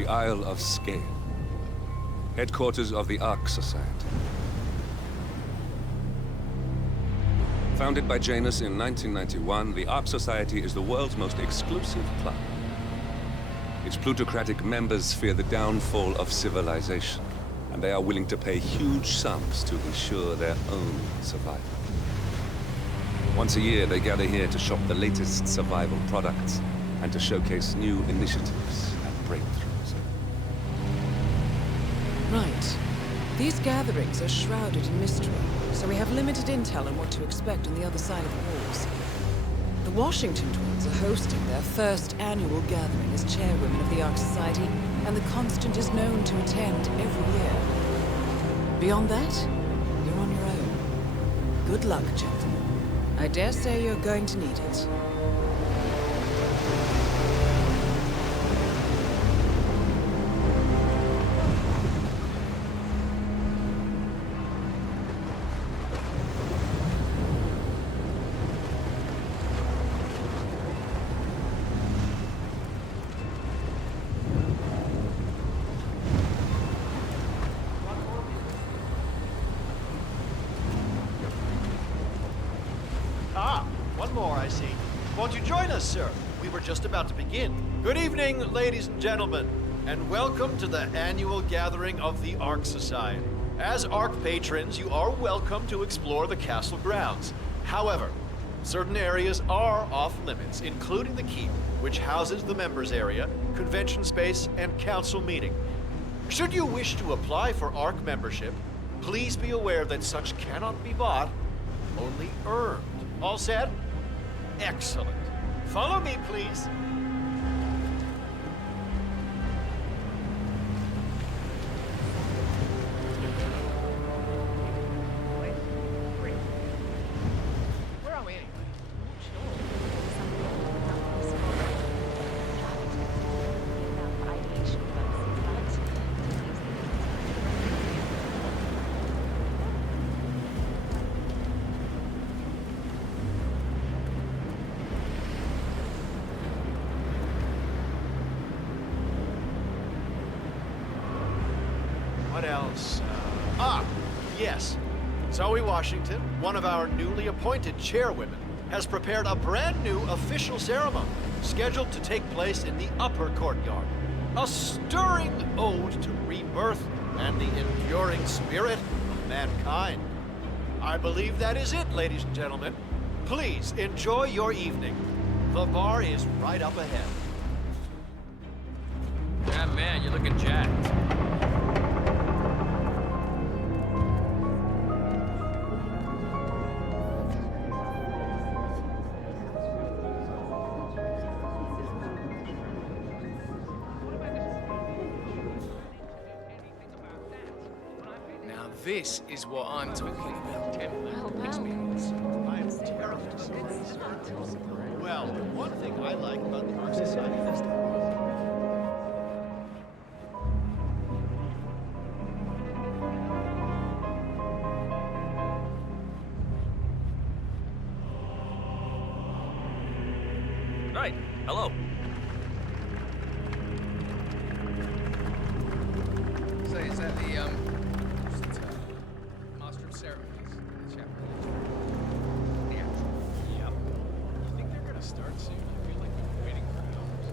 the Isle of Scale, headquarters of the Ark Society. Founded by Janus in 1991, the Ark Society is the world's most exclusive club. Its plutocratic members fear the downfall of civilization, and they are willing to pay huge sums to ensure their own survival. Once a year, they gather here to shop the latest survival products and to showcase new initiatives and breakthroughs. Right. These gatherings are shrouded in mystery, so we have limited intel on what to expect on the other side of the walls. The Washington twins are hosting their first annual gathering as chairwomen of the Ark Society, and the Constant is known to attend every year. Beyond that, you're on your own. Good luck, gentlemen. I dare say you're going to need it. One more, I see. Won't you join us, sir? We were just about to begin. Good evening, ladies and gentlemen, and welcome to the annual gathering of the Ark Society. As Ark patrons, you are welcome to explore the castle grounds. However, certain areas are off limits, including the keep, which houses the members area, convention space, and council meeting. Should you wish to apply for Ark membership, please be aware that such cannot be bought, only earned. All set? Excellent. Follow me, please. Where are we anyway? What else? Yes. Zoe Washington, one of our newly appointed chairwomen, has prepared a brand new official ceremony scheduled to take place in the upper courtyard. A stirring ode to rebirth and the enduring spirit of mankind. I believe that is it, ladies and gentlemen. Please enjoy your evening. The bar is right up ahead. Yeah, man, you're looking jacked. Now this is what I'm talking about. Experience. I am terrified to see this. Well, one thing I like about the Ark Society Festival. Right. Hello. Say, is that the Master of Ceremonies? The chapter? Yeah. Yep. You think they're gonna start soon? I feel like we've been waiting for hours.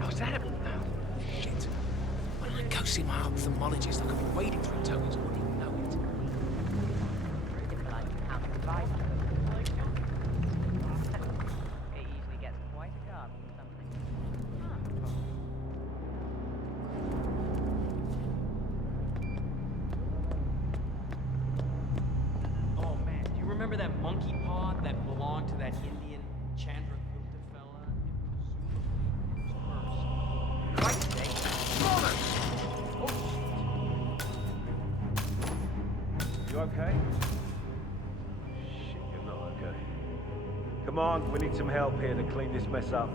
Oh, is that it? Oh, shit. When I go see my ophthalmologist, I could be waiting for Tony's. I wouldn't even know it. It usually gets quite a garden something. Oh man, do you remember that monkey pod that belonged to that Indian Chandra Gupta fella? It was You okay? Shit, you're not okay. Come on, we need some help here to clean this mess up.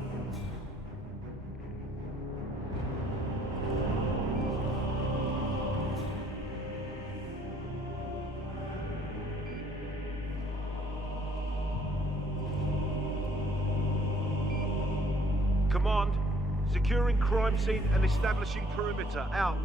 Command. Securing crime scene and establishing perimeter. Out.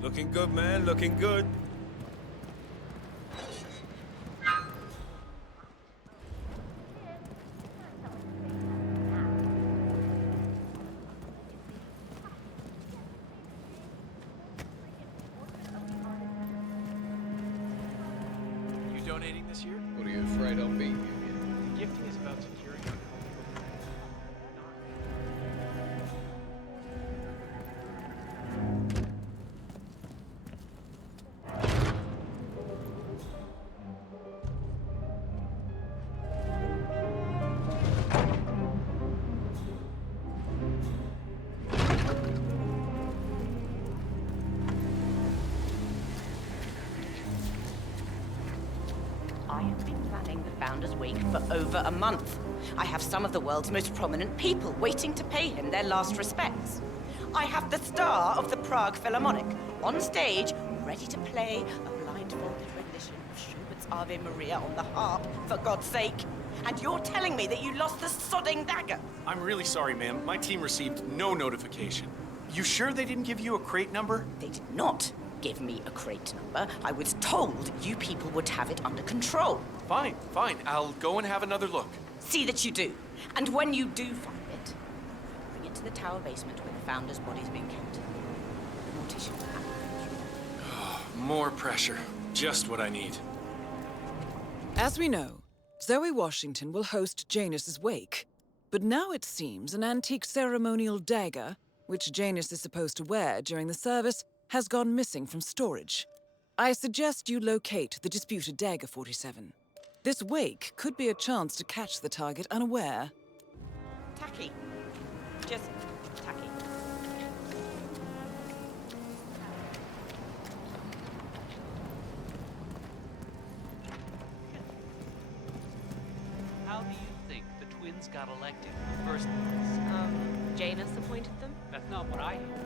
Looking good, man. Looking good. You donating this year? What are you afraid I'll beat you? The gifting is about securing our I have been planning the Founders Week for over a month. I have some of the world's most prominent people waiting to pay him their last respects. I have the star of the Prague Philharmonic on stage, ready to play a blindfolded rendition of Schubert's Ave Maria on the harp, for God's sake. And you're telling me that you lost the sodding dagger? I'm really sorry, ma'am. My team received no notification. You sure they didn't give you a crate number? They did not give me a crate number. I was told you people would have it under control. Fine, fine. I'll go and have another look. See that you do. And when you do find it, bring it to the tower basement where the Founder's body's being kept. Morticia will have it. More pressure. Just what I need. As we know, Zoe Washington will host Janus's wake. But now it seems an antique ceremonial dagger, which Janus is supposed to wear during the service, has gone missing from storage. I suggest you locate the disputed dagger 47. This wake could be a chance to catch the target unaware. Tacky. Just tacky. How do you think the twins got elected in the first place? Janus appointed them? That's not what I heard.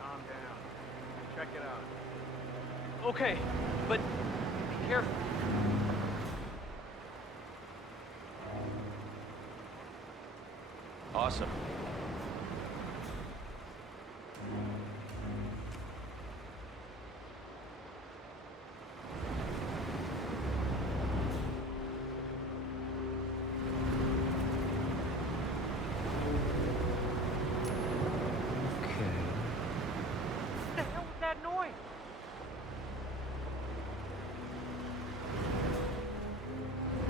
Calm down. Check it out. Okay, but be careful. Awesome. What the hell was that noise?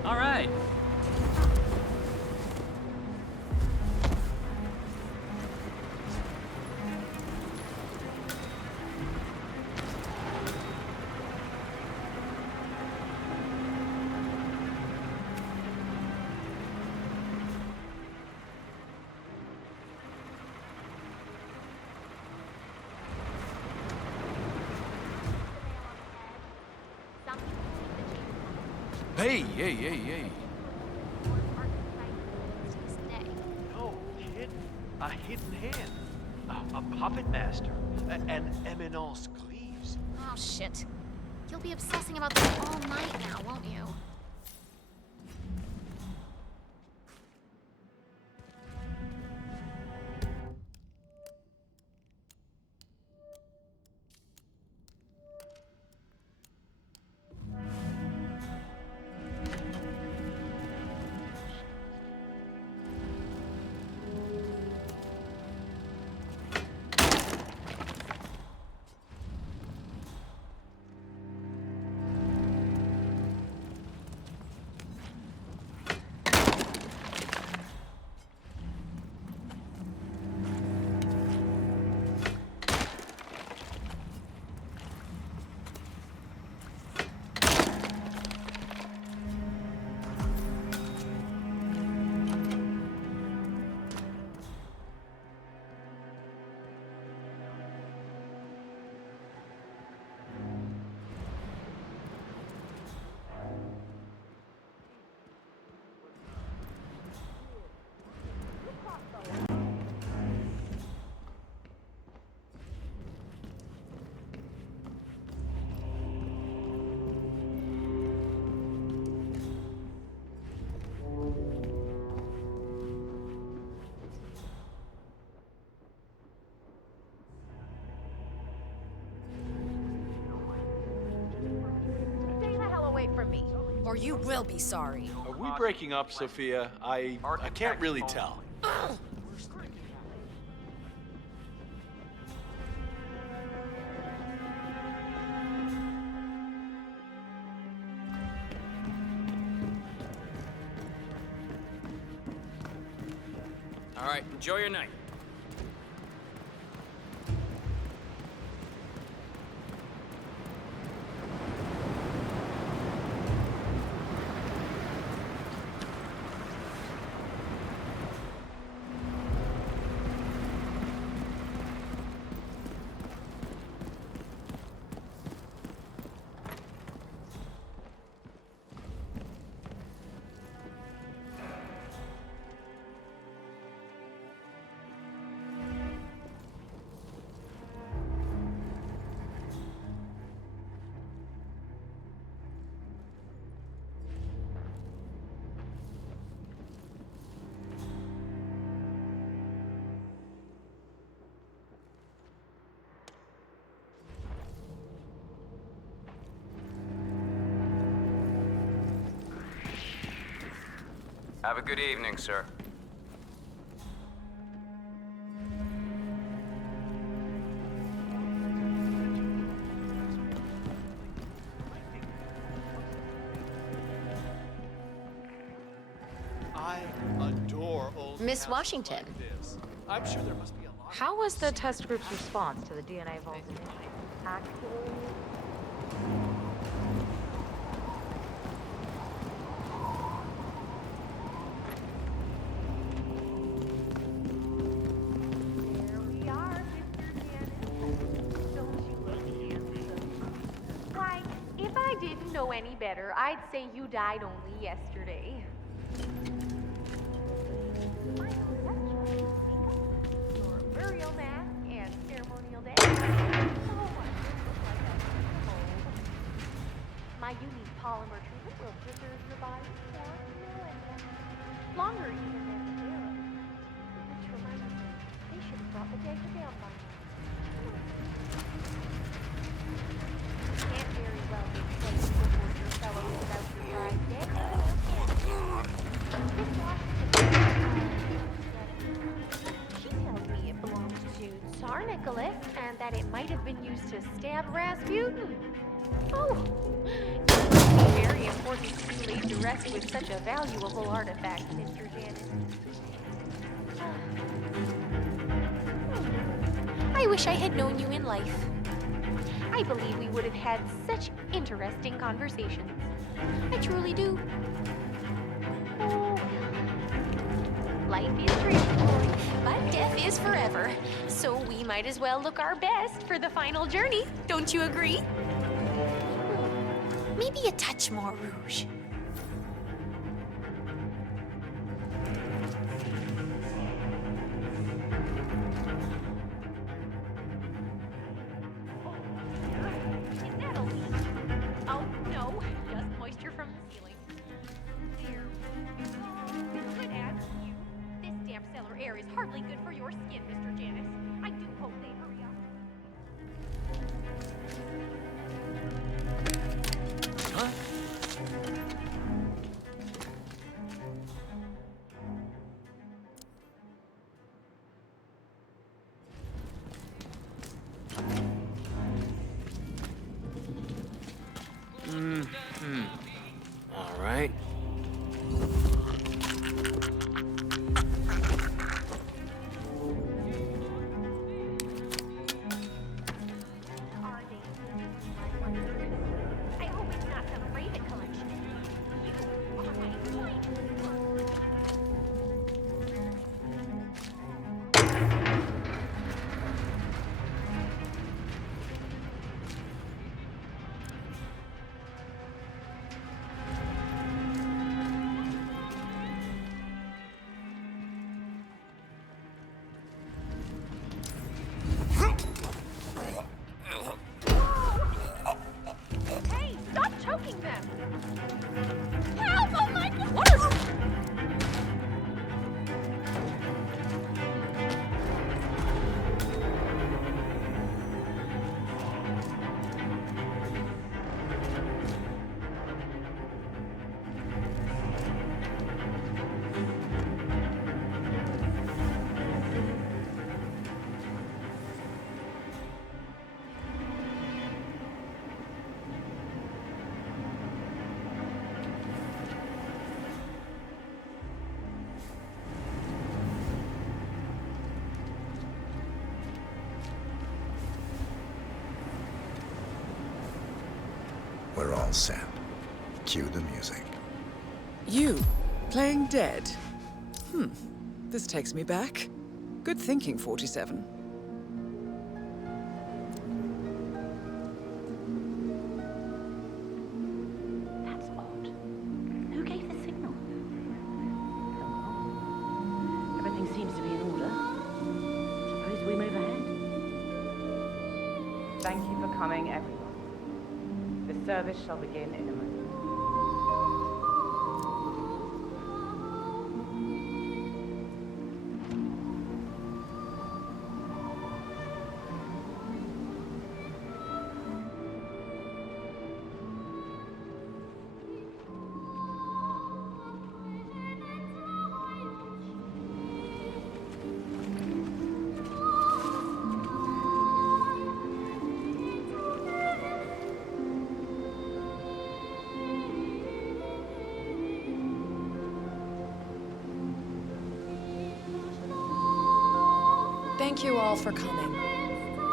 All right. Hey. No, a hidden hand. A puppet master. An eminence Cleaves. Oh, shit. You'll be obsessing about this all night now, won't you? From me, or you will be sorry. Are we breaking up, Sophia? I can't really tell. All right, enjoy your night. Have a good evening, sir. I adore old Miss castles Washington. like this. I'm sure there must be a lot. How was the test group's response to the DNA vaults? Actually, There we are, Mr. Janice. Don't you look handsome? Why, if I didn't know any better, I'd say you died only yesterday. Your burial mass and ceremonial day. Oh, I just look like a mold. My unique polymer treatment will preserve your body for millennia. Longer even than the pharaohs. Which reminds me, they should have brought the day to down by now. You can't very well be placed before your fellows without your bride dead. Miss Washington, she tells me it belongs to Tsar Nicholas and that it might have been used to stab Rasputin. Oh, it must be very important to be laid to rest with such a valuable artifact, Mr. Janice. I wish I had known you in life. I believe we would have had such interesting conversations. I truly do. Oh, life is transitory, but death is forever. So we might as well look our best for the final journey. Don't you agree? Maybe a touch more rouge. We're all set. Cue the music. You, playing dead? This takes me back. Good thinking, 47. That's odd. Who gave the signal? Everything seems to be in order. Suppose we move ahead. Thank you for coming, everyone. The service shall begin in a moment. Thank you all for coming.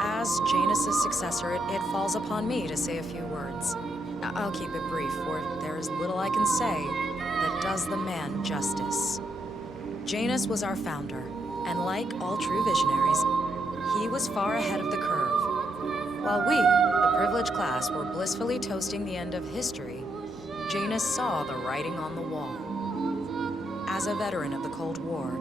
As Janus's successor, it falls upon me to say a few words. I'll keep it brief, for there is little I can say that does the man justice. Janus was our founder, and like all true visionaries, he was far ahead of the curve. While we, the privileged class, were blissfully toasting the end of history, Janus saw the writing on the wall. As a veteran of the Cold War,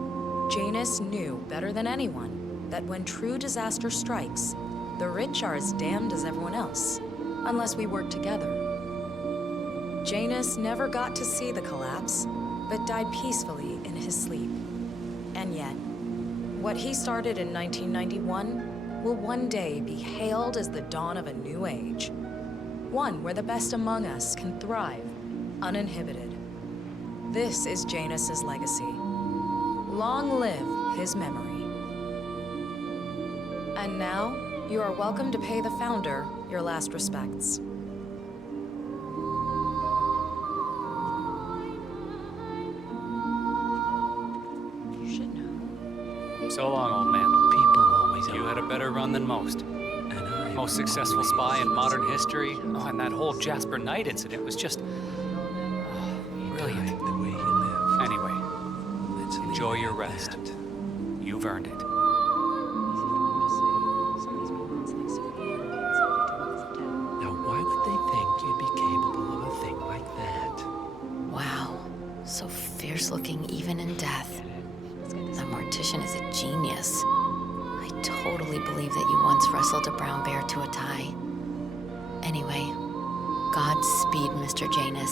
Janus knew better than anyone that when true disaster strikes, the rich are as damned as everyone else, unless we work together. Janus never got to see the collapse, but died peacefully in his sleep. And yet, what he started in 1991 will one day be hailed as the dawn of a new age. One where the best among us can thrive, uninhibited. This is Janus's legacy. Long live his memory. And now, you are welcome to pay the founder your last respects. You should know. So long, old man. People always You had a better run than most. Most successful spy in modern history. Oh, and that whole Jasper Knight incident was just... brilliant. The way you live. Anyway, enjoy your rest. You've earned it. Now, why would they think you'd be capable of a thing like that? Wow. So fierce looking even in death. That mortician is a genius. I totally believe that you once wrestled a brown bear to a tie. Anyway, Godspeed, Mr. Janus.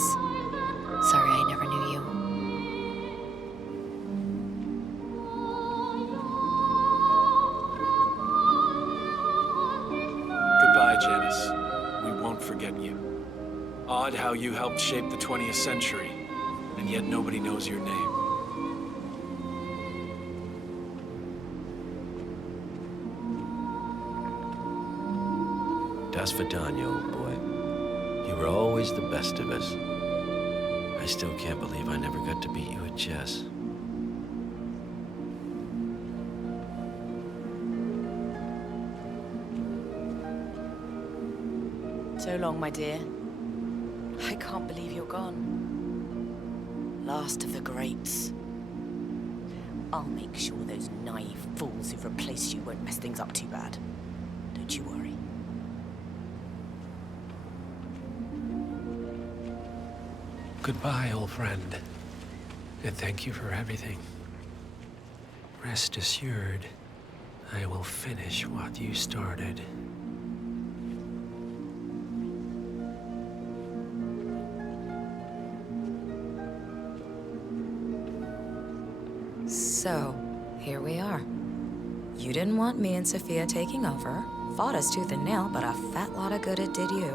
Sorry I never knew you. Goodbye, Janus. We won't forget you. Odd how you helped shape the 20th century, and yet nobody knows your name. Das Vidania, old boy. You were always the best of us. I still can't believe I never got to beat you at chess. So long, my dear. I can't believe you're gone. Last of the greats. I'll make sure those naive fools who've replaced you won't mess things up too bad. Don't you worry. Goodbye, old friend. And thank you for everything. Rest assured, I will finish what you started. So, here we are. You didn't want me and Sophia taking over, fought us tooth and nail, but a fat lot of good it did you.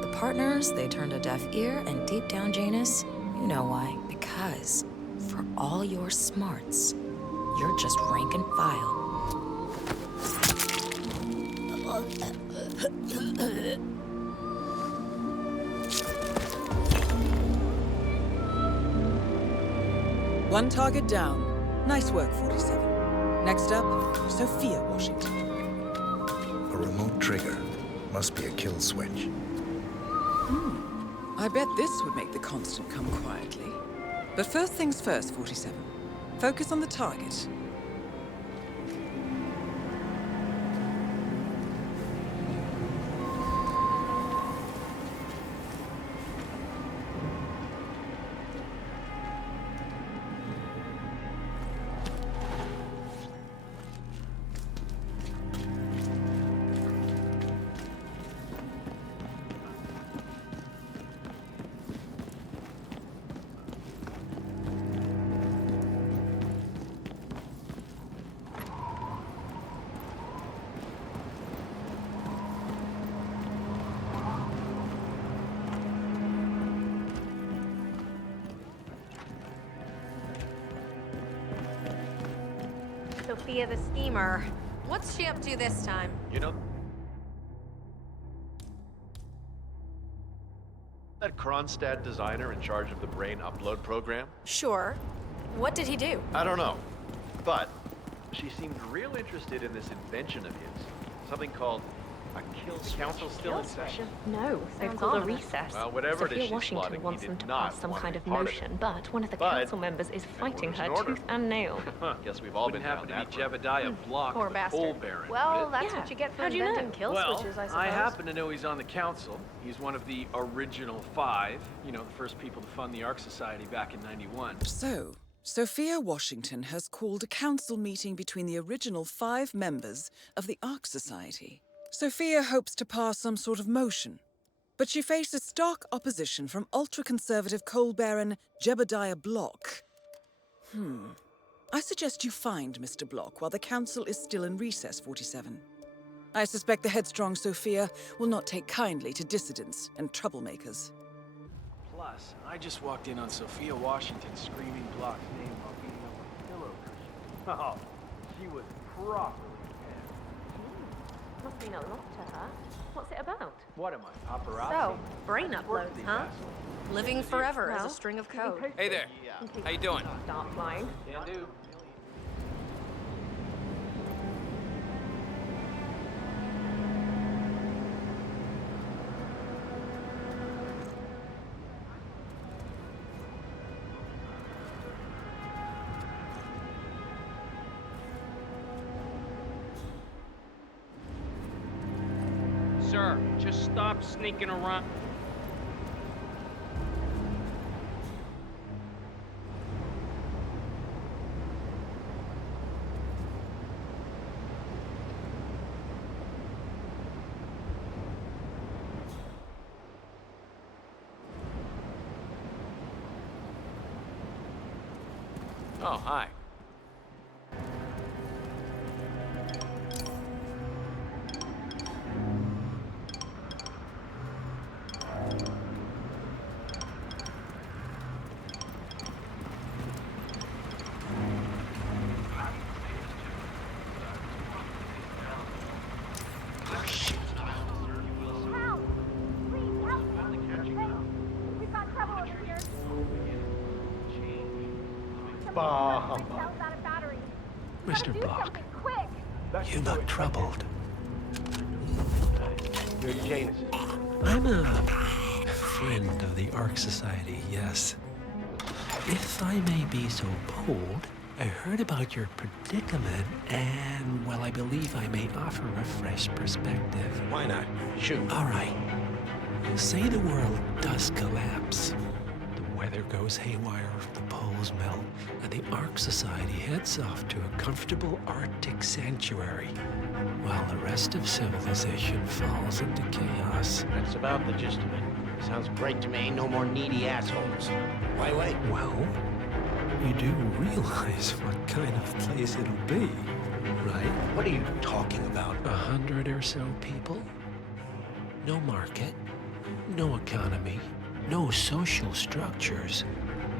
The partners, they turned a deaf ear, and deep down, Janus, you know why. Because, for all your smarts, you're just rank and file. One target down. Nice work, 47. Next up, Sophia Washington. A remote trigger. Must be a kill switch. I bet this would make the Constant come quietly. But first things first, 47. Focus on the target. Sophia the steamer. What's she up to this time? You know, that Kronstadt designer in charge of the brain upload program? Sure. What did he do? I don't know, but she seemed real interested in this invention of his. Something called a kill switch. Council still in session? No, they've Sounds called a ominous. recess. Well, whatever it is Sophia she's Washington plotting, wants he them did to not pass some want kind to of be part of motion, it. but one of the But council members is fighting her order. tooth and nail. Guess we've all Wouldn't been down happen to that be road. Jebediah Block, Poor the bastard. coal baron. Well, would it? that's what you get for How'd you know? inventing kill Well, switches, I suppose. I happen to know he's on the council. He's one of the original 5. You know, the first people to fund the Ark Society back in '91. So, Sophia Washington has called a council meeting between the original 5 members of the Ark Society. Sophia hopes to pass some sort of motion, but she faces stark opposition from ultra-conservative coal baron Jebediah Block. I suggest you find Mr. Block while the council is still in recess, 47. I suspect the headstrong Sophia will not take kindly to dissidents and troublemakers. Plus, I just walked in on Sophia Washington screaming Block's name while beating up a pillow cushion. Oh, she was properly pissed. Must mean a lot to her. What's it about? What am I, paparazzi? So, brain Work uploads, these huh? assholes. Living forever as Well, a string of code. Hey there. How you doing? Start flying. Can do. Sir, just stop sneaking around. Oh, hi. Mr. Block, you look troubled. You're Janus. I'm a friend of the Ark Society, yes. If I may be so bold, I heard about your predicament, and, well, I believe I may offer a fresh perspective. Why not? Shoot. All right. Say the world does collapse. The weather goes haywire, the poles melt, and the Ark Society heads off to a comfortable Arctic sanctuary, while the rest of civilization falls into chaos. That's about the gist of it. Sounds great to me. No more needy assholes. Why wait? Well, you do realize what kind of place it'll be, right? What are you talking about? 100 or so people? No market, no economy, no social structures.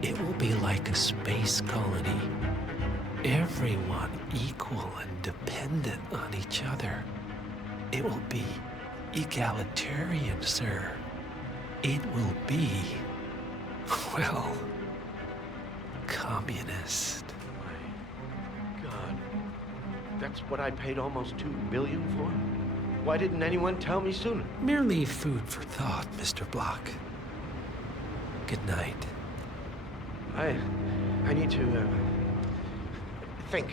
It will be like a space colony. Everyone equal and dependent on each other. It will be egalitarian, sir. It will be, well, communist. My God. That's what I paid almost $2 billion for? Why didn't anyone tell me sooner? Merely food for thought, Mr. Block. Good night. I need to, think.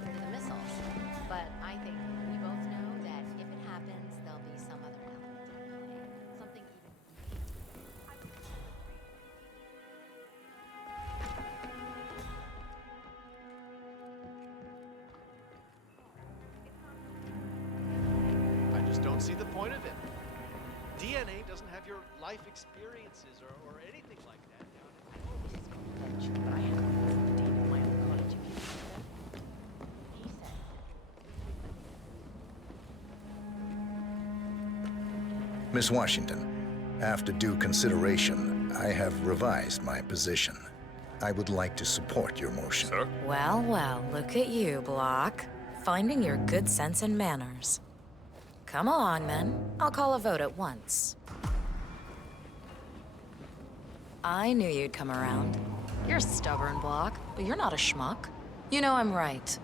The missiles. But I think we both know that if it happens, there'll be some other element at play. Something I just don't see the point of it. DNA doesn't have your life experiences or anything like that. But I have the dean of my own college. He said. Miss Washington, after due consideration, I have revised my position. I would like to support your motion. Sir? Well, well, look at you, Block. Finding your good sense and manners. Come along, then. I'll call a vote at once. I knew you'd come around. You're stubborn, Block, but you're not a schmuck. You know I'm right.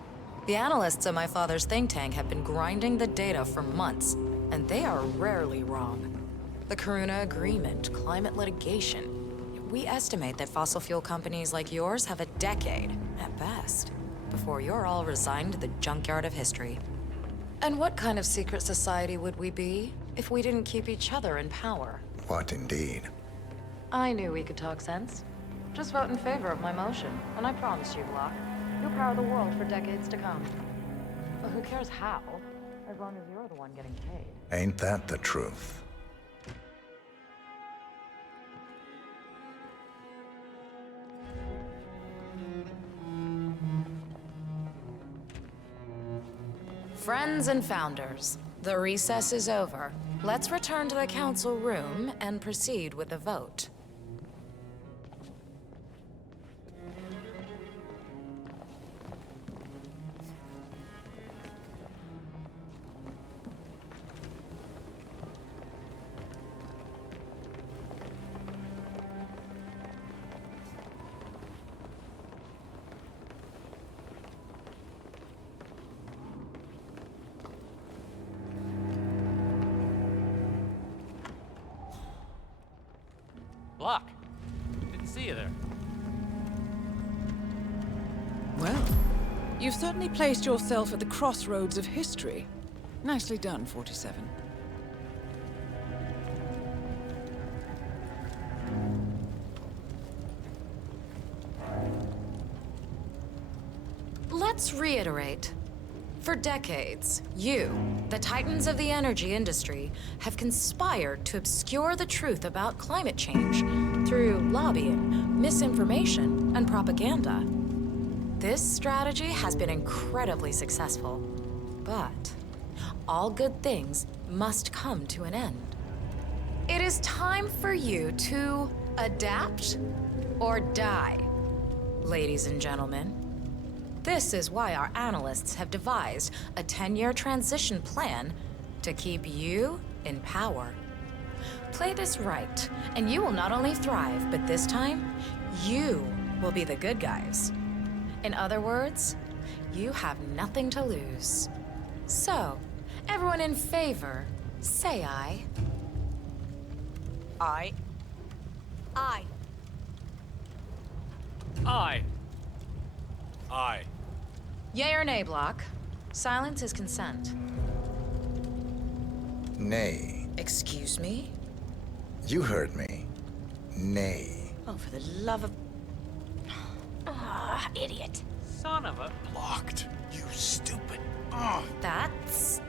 The analysts at my father's think tank have been grinding the data for months, and they are rarely wrong. The Karuna Agreement, climate litigation. We estimate that fossil fuel companies like yours have a decade, at best, before you're all resigned to the junkyard of history. And what kind of secret society would we be if we didn't keep each other in power? What indeed? I knew we could talk sense. Just vote in favor of my motion, and I promise you, Block, you'll power the world for decades to come. But who cares how, as long as you're the one getting paid. Ain't that the truth? Friends and founders, the recess is over. Let's return to the council room and proceed with the vote. Block. Didn't see you there. Well, you've certainly placed yourself at the crossroads of history. Nicely done, 47. Let's reiterate. For decades, you, the titans of the energy industry, have conspired to obscure the truth about climate change through lobbying, misinformation, and propaganda. This strategy has been incredibly successful, but all good things must come to an end. It is time for you to adapt or die, ladies and gentlemen. This is why our analysts have devised a 10-year transition plan to keep you in power. Play this right, and you will not only thrive, but this time, you will be the good guys. In other words, you have nothing to lose. So, everyone in favor, say aye. Aye. Aye. Aye. Aye. Yay or nay, Block? Silence is consent. Nay. Excuse me? You heard me. Nay. Oh, for the love of... Ah, idiot. Son of a... Blocked. You stupid. That's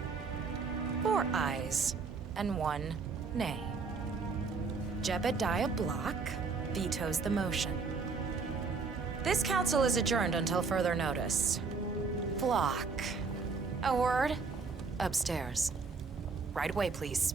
4 ayes and 1 nay. Jebediah Block vetoes the motion. This council is adjourned until further notice. Block. A word? Upstairs. Right away, please.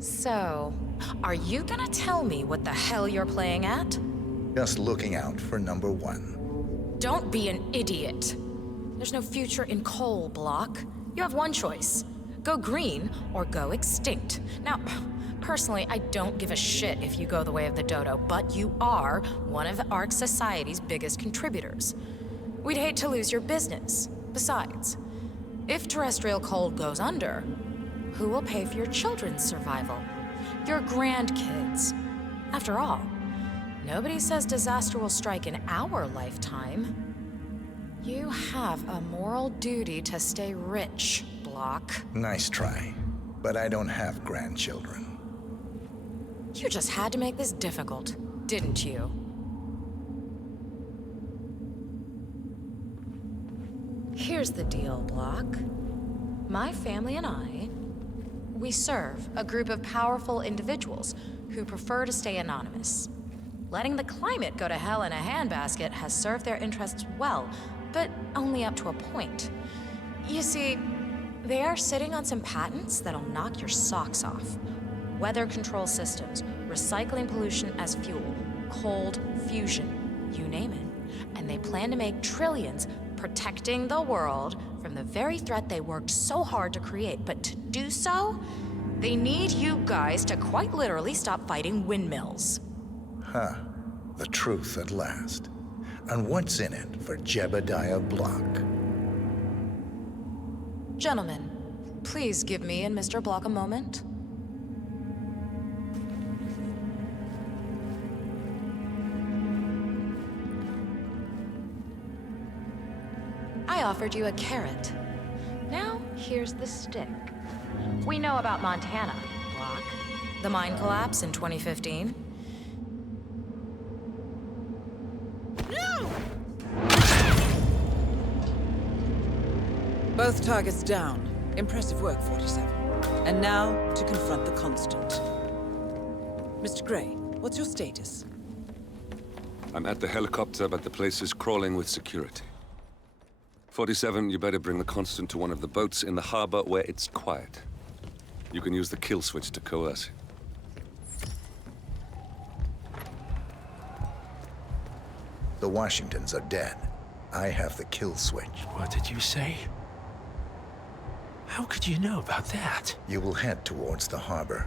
So, are you gonna tell me what the hell you're playing at? Just looking out for number 1. Don't be an idiot. There's no future in coal, Block. You have one choice. Go green or go extinct. Now, personally, I don't give a shit if you go the way of the dodo, but you are one of Ark Society's biggest contributors. We'd hate to lose your business. Besides, if terrestrial coal goes under, who will pay for your children's survival? Your grandkids. After all, nobody says disaster will strike in our lifetime. You have a moral duty to stay rich, Block. Nice try, but I don't have grandchildren. You just had to make this difficult, didn't you? Here's the deal, Block. My family and I, we serve a group of powerful individuals who prefer to stay anonymous. Letting the climate go to hell in a handbasket has served their interests well, but only up to a point. You see, they are sitting on some patents that'll knock your socks off. Weather control systems, recycling pollution as fuel, cold fusion, you name it. And they plan to make trillions protecting the world from the very threat they worked so hard to create. But to do so, they need you guys to quite literally stop fighting windmills. Huh. The truth at last. And what's in it for Jebediah Block? Gentlemen, please give me and Mr. Block a moment. I offered you a carrot. Now, here's the stick. We know about Montana, Block. The mine collapse in 2015. No! Both targets down. Impressive work, 47. And now, to confront the Constant. Mr. Gray, what's your status? I'm at the helicopter, but the place is crawling with security. 47, you better bring the Constant to one of the boats in the harbor where it's quiet. You can use the kill switch to coerce him. The Washingtons are dead. I have the kill switch. What did you say? How could you know about that? You will head towards the harbor.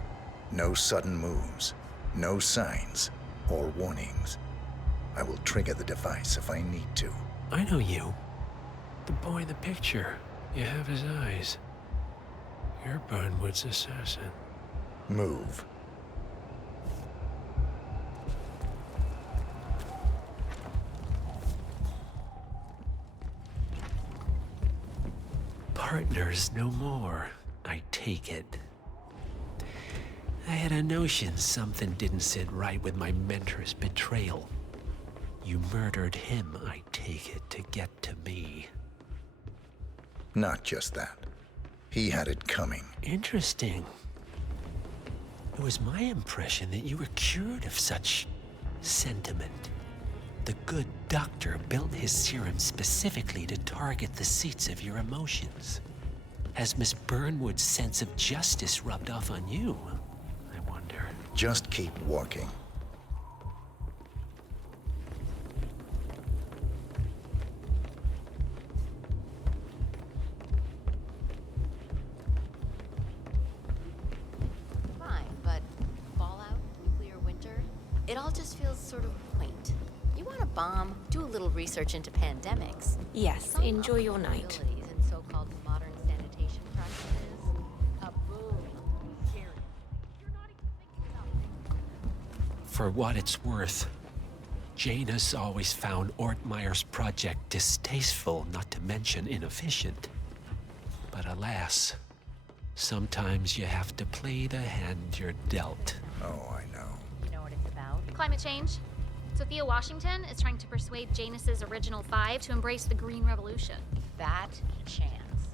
No sudden moves, no signs or warnings. I will trigger the device if I need to. I know you. The boy in the picture. You have his eyes. You're Burnwood's assassin. Move. Partners no more, I take it. I had a notion something didn't sit right with my mentor's betrayal. You murdered him, I take it, to get to me. Not just that. He had it coming. Interesting. It was my impression that you were cured of such sentiment. The good doctor built his serum specifically to target the seats of your emotions. Has Miss Burnwood's sense of justice rubbed off on you? I wonder. Just keep walking. Fine, but fallout, nuclear winter, it all just feels sort of quaint. You want a bomb? Do a little research into pandemics. Yes, enjoy your night. In so-called modern sanitation practices. Kaboom. Scary. You're not even thinking about it. For what it's worth, Janus always found Ortmeyer's project distasteful, not to mention inefficient. But alas, sometimes you have to play the hand you're dealt. Oh, I know. You know what it's about? Climate change. Sophia Washington is trying to persuade Janus's original 5 to embrace the Green Revolution. That chance.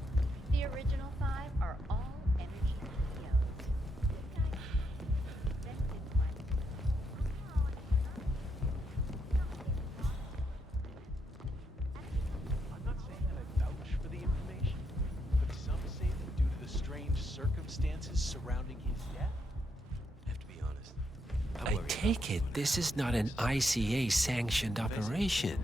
The original 5 are all energy CEOs. I'm not saying that I vouch for the information, but some say that due to the strange circumstances surrounding his death. I have to be honest. I take it this is not an ICA-sanctioned operation.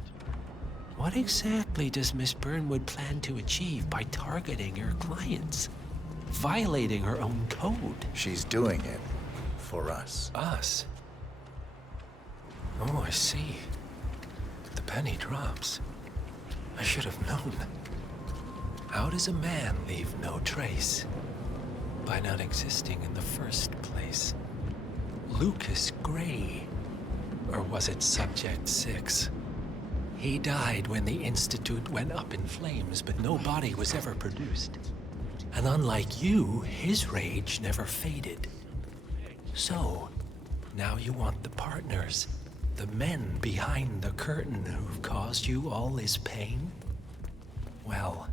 What exactly does Miss Burnwood plan to achieve by targeting her clients? Violating her own code? She's doing it for us. Us? Oh, I see. The penny drops. I should have known. How does a man leave no trace? By not existing in the first place. Lucas Gray. Or was it Subject 6? He died when the Institute went up in flames, but no body was ever produced. And unlike you, his rage never faded. So, now you want the partners, the men behind the curtain who've caused you all this pain? Well,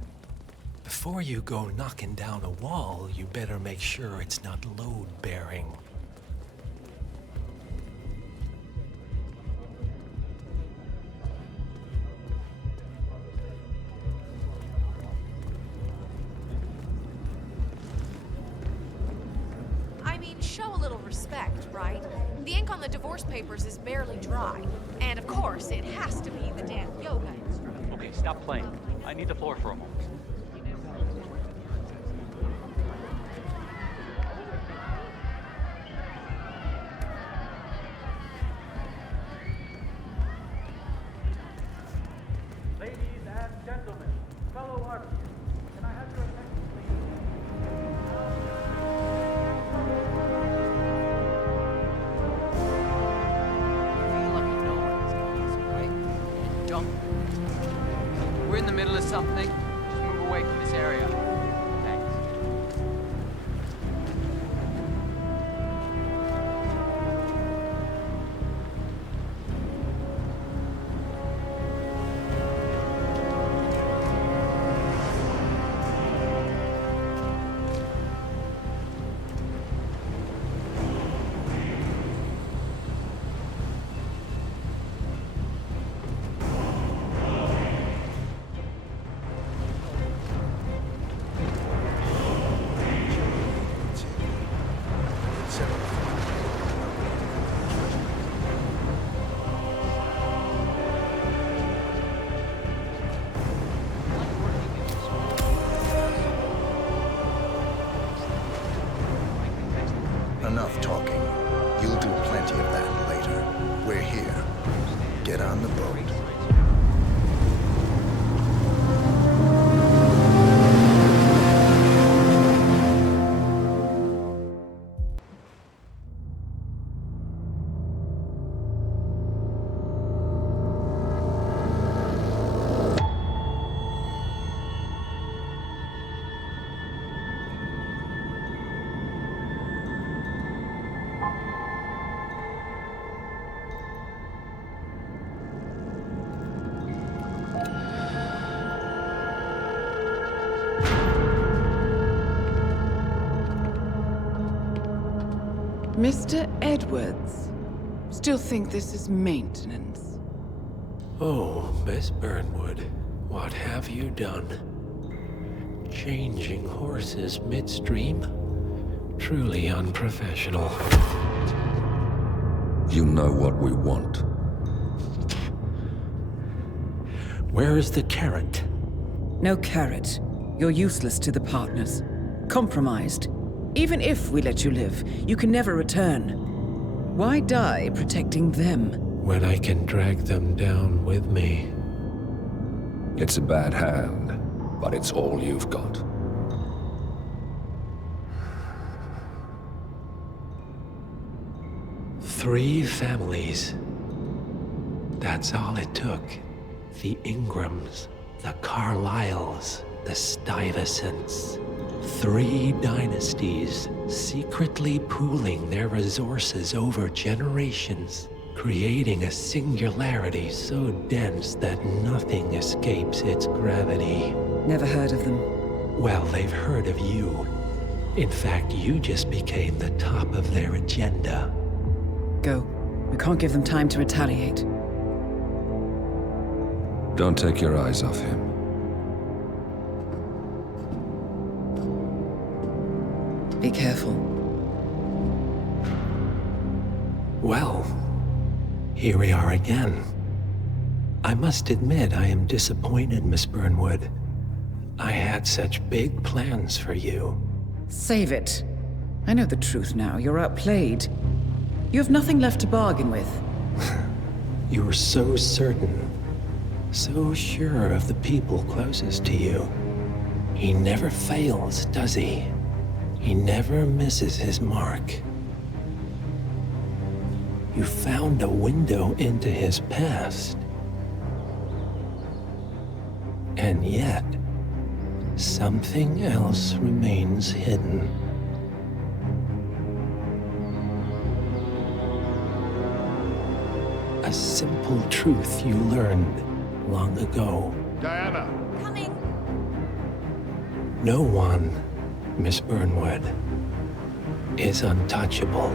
before you go knocking down a wall, you better make sure it's not load-bearing. Show a little respect, right? The ink on the divorce papers is barely dry. And of course, it has to be the damn yoga instructor. Okay, stop playing. I need the floor for a moment. Ladies and gentlemen, fellow artists, can I have your attention, please? We're in the middle of something. Just move away from this area. Thanks. Enough talking. You'll do plenty of that later. We're here. Get on the boat. Mr. Edwards, still think this is maintenance? Oh, Miss Burnwood, what have you done? Changing horses midstream? Truly unprofessional. You know what we want. Where is the carrot? No carrot. You're useless to the partners. Compromised. Even if we let you live, you can never return. Why die protecting them? When I can drag them down with me. It's a bad hand, but it's all you've got. Three families. That's all it took. The Ingrams, the Carlyles, the Stuyvesants. 3 dynasties secretly pooling their resources over generations, creating a singularity so dense that nothing escapes its gravity. Never heard of them. Well, they've heard of you. In fact, you just became the top of their agenda. Go. We can't give them time to retaliate. Don't take your eyes off him. Be careful. Well, here we are again. I must admit I am disappointed, Miss Burnwood. I had such big plans for you. Save it. I know the truth now. You're outplayed. You have nothing left to bargain with. You're so certain. So sure of the people closest to you. He never fails, does he? He never misses his mark. You found a window into his past. And yet, something else remains hidden. A simple truth you learned long ago. Diana! Coming! No one, Miss Burnwood, is untouchable.